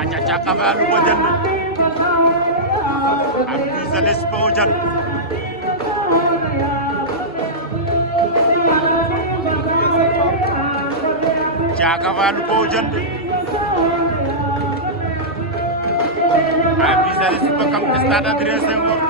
aja cakabalu ko dyan. Abdi Sales po dyan. Cakabalu po dyan. Abdi Sales po kang Estado Adrian Senghor.